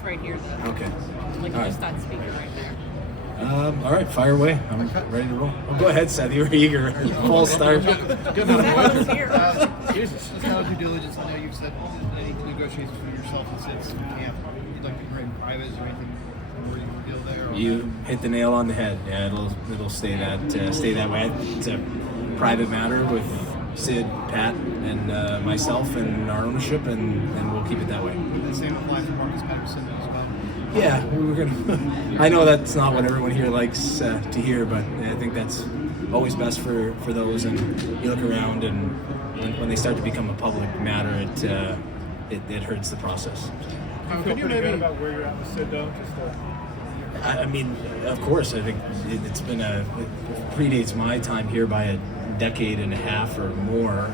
just right here. Okay. Like All right. just on speaker right there. All right, fire away. I'm ready to roll. Oh, go ahead, Seth. You were eager. False start. Good That was here. Jesus. Just out of due diligence, I know you've said any negotiations between yourself and Sid's camp. You'd like to be in private. Is there anything more you can deal there? Or You hit the nail on the head. Yeah, it'll stay that way. It's a private matter with Sid, Pat, and myself and our ownership, and we'll keep it that way. The same applies to Marcus Patterson as well. Yeah, we were gonna. I know that's not what everyone here likes to hear, but I think that's always best for those. And you look around, and when they start to become a public matter, it hurts the process. Could you maybe about where you're at with Sid though? I mean, of course, I think it's been it predates my time here by a decade and a half or more.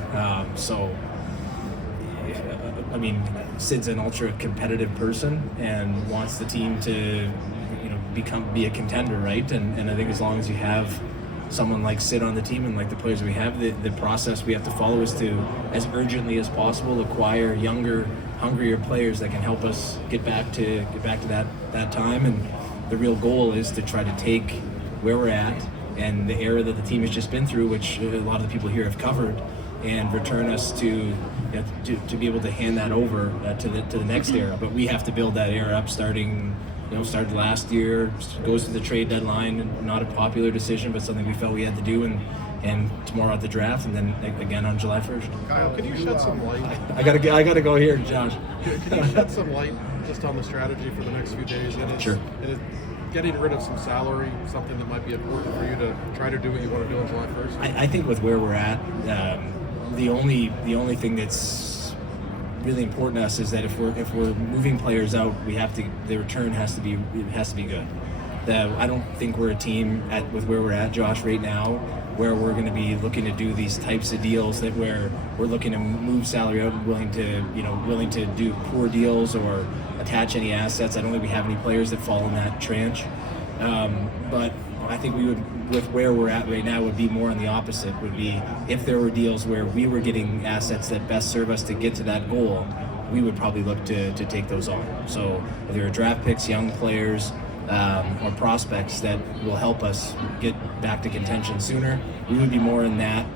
I mean, Sid's an ultra competitive person and wants the team to, be a contender, right? And I think as long as you have someone like Sid on the team and like the players we have, the process we have to follow is to, as urgently as possible, acquire younger, hungrier players that can help us get back to that time. And the real goal is to try to take where we're at and the era that the team has just been through, which a lot of the people here have covered, and return us to be able to hand that over to the next era. But we have to build that era up started last year, goes to the trade deadline. Not a popular decision, but something we felt we had to do. And tomorrow at the draft, and then again on July 1st. Kyle, can you shed some light? I gotta go here, Josh. Can you shed some light just on the strategy for the next few days? Sure. And is getting rid of some salary something that might be important for you to try to do what you want to do on July 1st? I think with where we're at, the only thing that's really important to us is that if we're moving players out, the return has to be good. I don't think we're a team with where we're at, Josh, right now, where we're going to be looking to do these types of deals that where we're looking to move salary out and willing to do poor deals or attach any assets. I don't think we have any players that fall in that tranche. But I think we would, with where we're at right now, would be more on the opposite. Would be if there were deals where we were getting assets that best serve us to get to that goal, we would probably look to take those on. So if there are draft picks, young players, or prospects that will help us get back to contention sooner, we would be more in that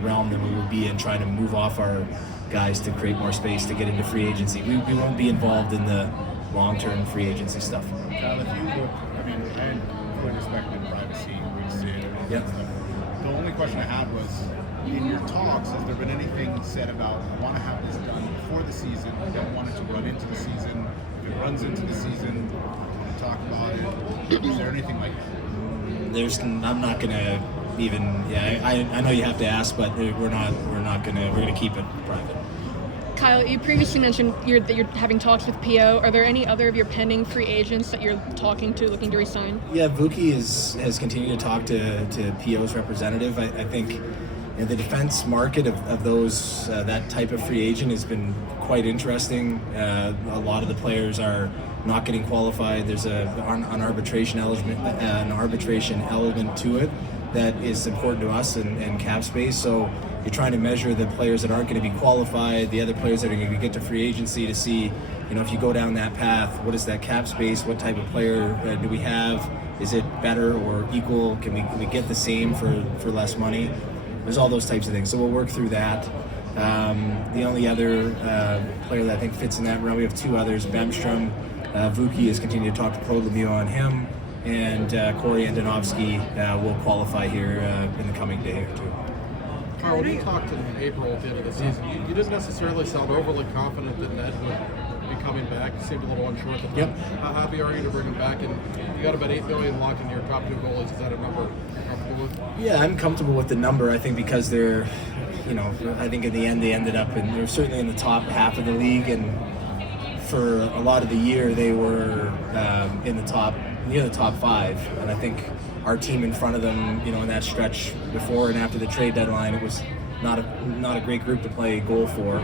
realm than we would be in trying to move off our guys to create more space to get into free agency. We won't be involved in the long-term free agency stuff. Kyle, if you look, I fully respect the privacy we see. Yep. The only question I had was, in your talks, has there been anything said about, I want to have this done before the season, I don't want it to run into the season, if it runs into the season, talk about it. Is there anything like that? I'm not gonna even. Yeah, I know you have to ask, but we're gonna keep it private. Kyle, you previously mentioned that you're having talks with PO. Are there any other of your pending free agents that you're talking to, looking to resign? Yeah, Vuki has continued to talk to PO's representative. I think the defense market of those that type of free agent has been quite interesting. A lot of the players are not getting qualified. There's an arbitration element to it that is important to us and cap space. So you're trying to measure the players that aren't going to be qualified, the other players that are going to get to free agency, to see, if you go down that path, what is that cap space? What type of player do we have? Is it better or equal? Can we get the same for less money? There's all those types of things. So we'll work through that. The only other player that I think fits in that realm, we have two others, Bemstrom. Vuki has continued to talk to Claude Lemieux on him, and Corey Andonovsky will qualify here in the coming day or two. Carl, when you talked in April at the end of the season, you didn't necessarily sound overly confident that Ned would be coming back. You seemed a little unsure at the time. Yep. How happy are you to bring him back? And you got about $8 million locked into your top two goalies. Is that a number you're comfortable with? Yeah, I'm comfortable with the number. I think because they're, I think in the end they ended up they're certainly in the top half of the league, and for a lot of the year they were near the top five, and I think our team in front of them, in that stretch before and after the trade deadline, it was not a great group to play goal for,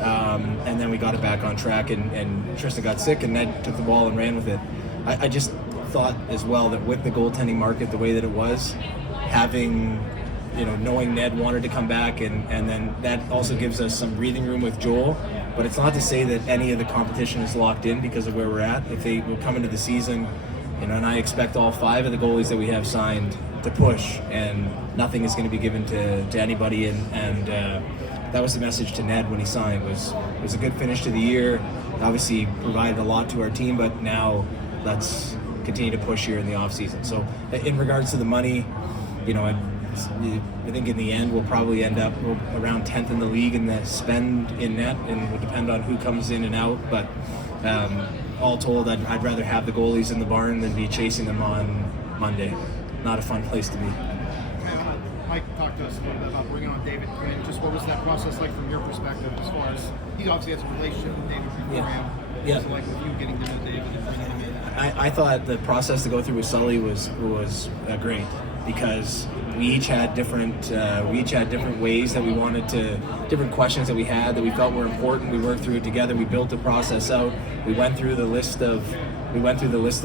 and then we got it back on track, and Tristan got sick, and Ned took the ball and ran with it. I just thought as well that with the goaltending market the way that it was, having, knowing Ned wanted to come back, and then that also gives us some breathing room with Joel, But it's not to say that any of the competition is locked in because of where we're at. If they will come into the season, and I expect all 5 of the goalies that we have signed to push, and nothing is going to be given to anybody. And that was the message to Ned when he signed. Was a good finish to the year. Obviously provided a lot to our team, but now let's continue to push here in the off season. So in regards to the money, I think in the end we'll probably end up around 10th in the league in the spend in net, and it will depend on who comes in and out. But all told, I'd rather have the goalies in the barn than be chasing them on Monday. Not a fun place to be. Mike talked to us a little bit about bringing on David Quinn. Just what was that process like from your perspective, as far as he obviously has a relationship with David beforehand. Yeah. So like with you getting to know David and bringing him in. I thought the process to go through with Sully was great, because we each had different ways that we wanted to, different questions that we had that we felt were important. We worked through it together. We built the process out. We went through the list of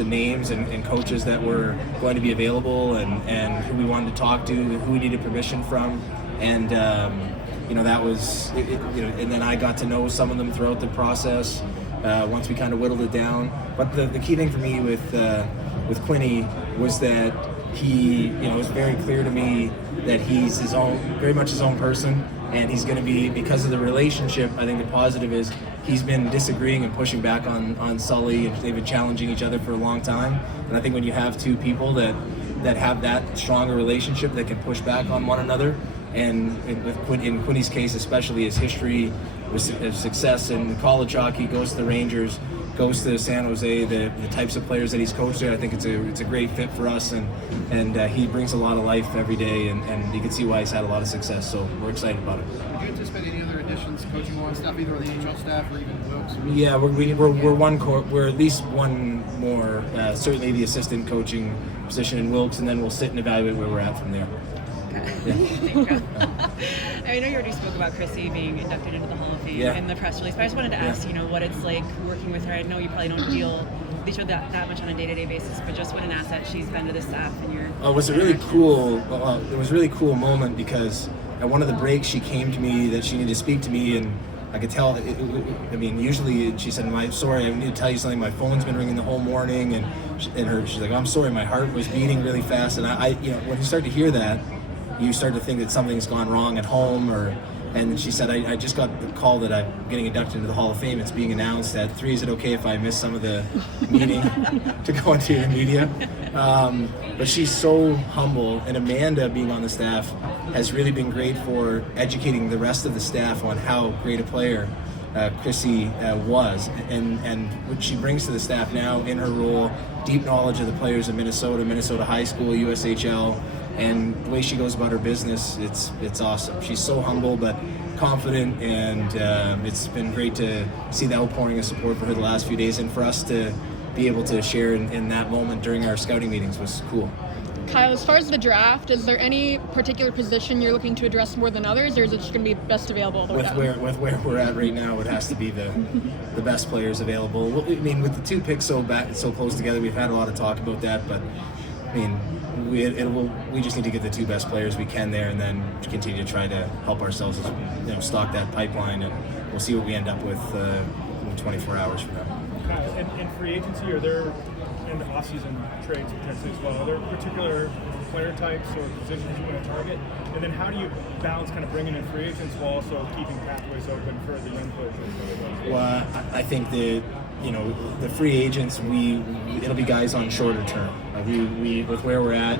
names and coaches that were going to be available, and who we wanted to talk to, who we needed permission from, and that was and then I got to know some of them throughout the process. Once we kind of whittled it down, but the key thing for me with Quinny was that he, it was very clear to me that he's very much his own person, and he's going to be, because of the relationship. I think the positive is he's been disagreeing and pushing back on Sully, and they've been challenging each other for a long time. And I think when you have 2 people that have that stronger relationship that can push back on one another, and in Quinny's case especially, his history of success in college hockey, goes to the Rangers, goes to San Jose, the types of players that he's coached there, I think it's a great fit for us, and he brings a lot of life every day, and you can see why he's had a lot of success, so we're excited about it. Do you anticipate any other additions, coaching on staff, either on the NHL staff or even Wilkes? Yeah, we're at least one more, certainly the assistant coaching position in Wilkes, and then we'll sit and evaluate where we're at from there. Yeah. I know you already spoke about Chrissy being inducted into the Hall of Fame in the press release, but I just wanted to ask, what it's like working with her. I know you probably don't deal with each other that much on a day-to-day basis, but just what an asset she's been to the staff and your. It was a really cool. It was a really cool moment, because at one of the breaks she came to me that she needed to speak to me, and I could tell. Usually she said, "I'm sorry, I need to tell you something. My phone's been ringing the whole morning," and she's like, "I'm sorry, my heart was beating really fast." And I when you start to hear that, you start to think that something's gone wrong at home, and she said, I just got the call that I'm getting inducted into the Hall of Fame. It's being announced at 3. Is it okay if I miss some of the meeting to go into the media? But she's so humble, and Amanda, being on the staff, has really been great for educating the rest of the staff on how great a player Chrissy was, and what she brings to the staff now in her role, deep knowledge of the players of Minnesota high school, USHL, and the way she goes about her business, it's awesome. She's so humble but confident, and it's been great to see the outpouring of support for her the last few days, and for us to be able to share in that moment during our scouting meetings was cool. Kyle, as far as the draft, is there any particular position you're looking to address more than others, or is it just going to be best available all the way down? With where we're at right now, it has to be the best players available. Well, with the 2 picks so close together, we've had a lot of talk about that, but we just need to get the 2 best players we can there, and then continue to try to help ourselves, stock that pipeline, and we'll see what we end up with in 24 hours from now. In free agency, are there, and off-season trades potentially as well, are there particular player types or positions you want to target? And then how do you balance kind of bringing in free agents while also keeping pathways open for the young players? Well, I think that the free agents, it'll be guys on shorter term. We with where we're at,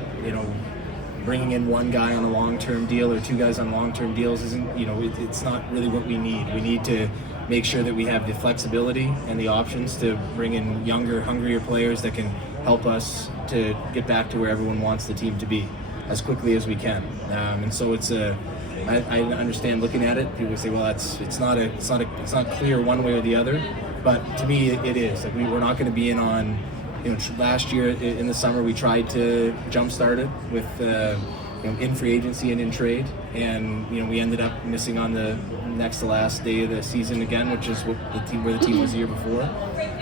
bringing in 1 guy on a long-term deal or 2 guys on long-term deals isn't, it's not really what we need. We need to make sure that we have the flexibility and the options to bring in younger, hungrier players that can help us to get back to where everyone wants the team to be as quickly as we can. And so I understand looking at it, people say, well, it's not clear one way or the other, but to me it is. Like we're not going to be in on. Last year in the summer we tried to jumpstart it with in free agency and in trade, and we ended up missing on the next to last day of the season again, which is where the team was the year before.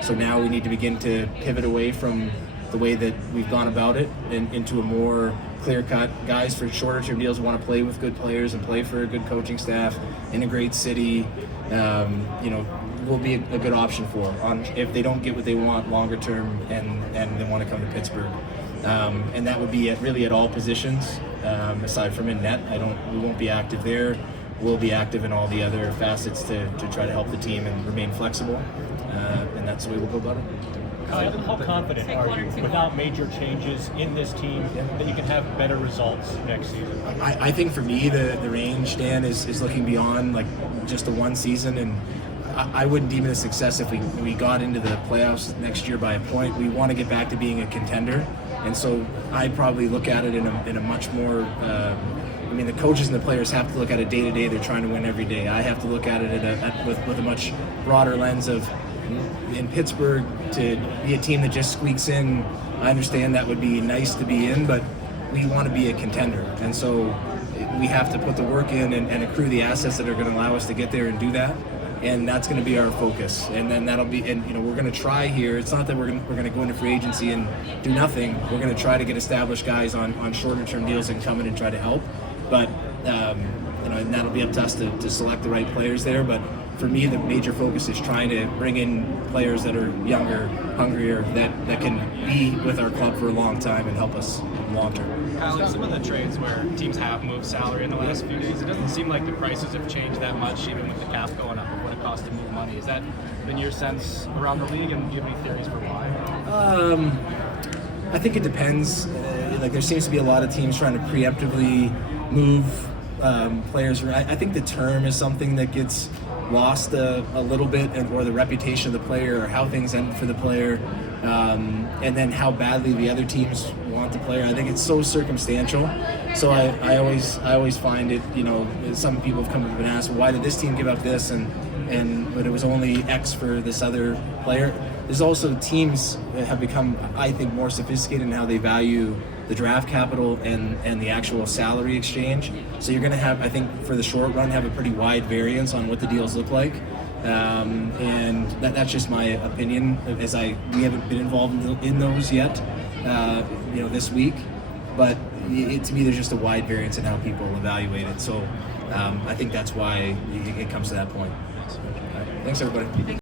So now we need to begin to pivot away from the way that we've gone about it and into a more clear-cut guys for shorter term deals who want to play with good players and play for a good coaching staff in a great city, will be a good option for on if they don't get what they want longer term and they want to come to Pittsburgh. And that would be really at all positions, aside from in net. We won't be active there. We'll be active in all the other facets to try to help the team and remain flexible. And that's the way we'll go about it. How confident are you, without major changes in this team, that you can have better results next season? I think for me, the range, Dan, is looking beyond like just a one season, and I wouldn't deem it a success if we got into the playoffs next year by a point. We want to get back to being a contender, and so I probably look at it in a much more. The coaches and the players have to look at it day to day. They're trying to win every day. I have to look at it with a much broader lens of, in Pittsburgh, to be a team that just squeaks in. I understand that would be nice to be in, but we want to be a contender, and so we have to put the work in and accrue the assets that are going to allow us to get there and do that. And that's going to be our focus. And then that'll be, and we're going to try here. It's not that we're going to go into free agency and do nothing. We're going to try to get established guys on shorter term deals and come in and try to help. But and that'll be up to us to select the right players there. But for me, the major focus is trying to bring in players that are younger, hungrier, that can be with our club for a long time and help us long term. Kyle, in some of the trades where teams have moved salary in the last few days, it doesn't seem like the prices have changed that much, even with the cap going up, of what it costs to move money. Is that been your sense around the league, and do you have any theories for why? I think it depends. There seems to be a lot of teams trying to preemptively move players. I think the term is something that gets lost a little bit, or the reputation of the player, or how things end for the player, and then how badly the other teams want the player. I think it's so circumstantial. So I always find it, some people have come up and asked, why did this team give up this, but it was only X for this other player. There's also teams that have become, I think, more sophisticated in how they value the draft capital and the actual salary exchange. So you're going to have, I think, for the short run, have a pretty wide variance on what the deals look like. And that's just my opinion, as we haven't been involved in those yet, this week. But to me, there's just a wide variance in how people evaluate it. So I think that's why it comes to that point. Thanks, everybody.